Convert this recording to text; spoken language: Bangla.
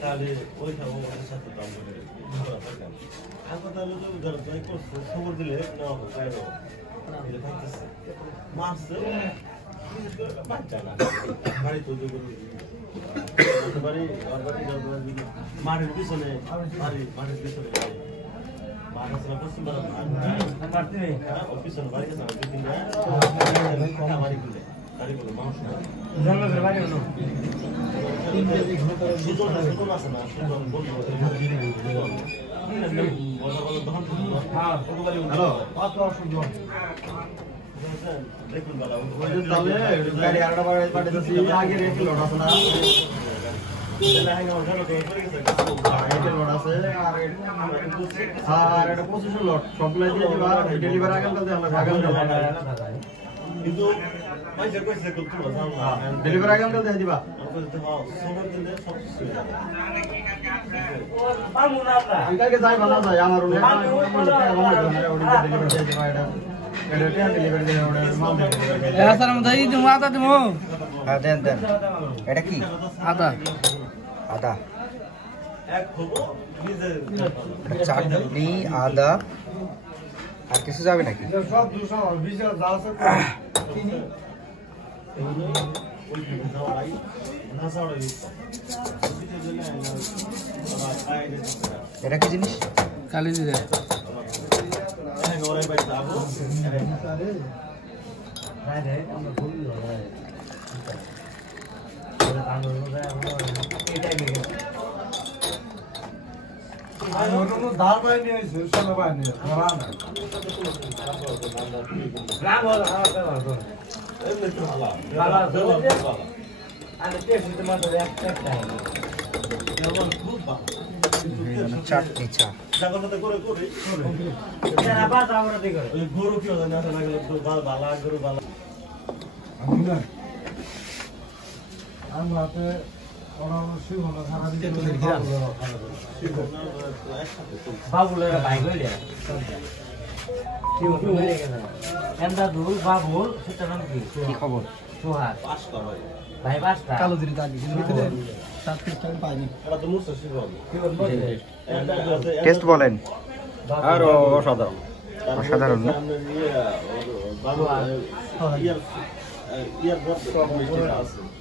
তাহলে ওইখানে ওদের সাথে দাম করে হাসপাতালে খবর দিলে নেওয়া থাকতেছে মারছে বাচ্চা না বাড়ি তৈরি করে মাঠের পিছনে মাঠের পিছনে পিছনে বাড়ি গেছে বাড়ি খুলে গাড়ি করে মানুষ কিন্তু ডেলিভারি আগে আমরা দিয়ে দিবা আঙ্কালকে যাই ভালো যায় আমার উনি দেন দেন এটা কি আদা আদা চাটনি আদা আর কিছু যাবে নাকি এটা কি জিনিস কালি দিদে দাল বানিয়ে সরষে বানিয়ে রাম হলো এমনি তো ভালো আর টেস্ট তোমার একটা খুব ভালো চাটনি চা জায়গাটাতে করে করে এরা বাদ আমরা দেখো ওই গরু কি হয় না লাগলে বালা গরু বালা আমরাতে অবশ্যই হলো সারা দিন বাবুলের ভাই কইলে কি হয়ে গেল এন্ডা দুল বাবুল সেটা নাম কি খবর সোহাগ পাস করে ভাই বাসটা কালো দিন কালি ভিতরে সাতটা টাইম পাইনি এটা তো মুসা শিবম টেস্ট বলেন আর অসাধারণ অসাধারণ না বাবা ইয়ার ইয়ার বড় মিষ্টি আছে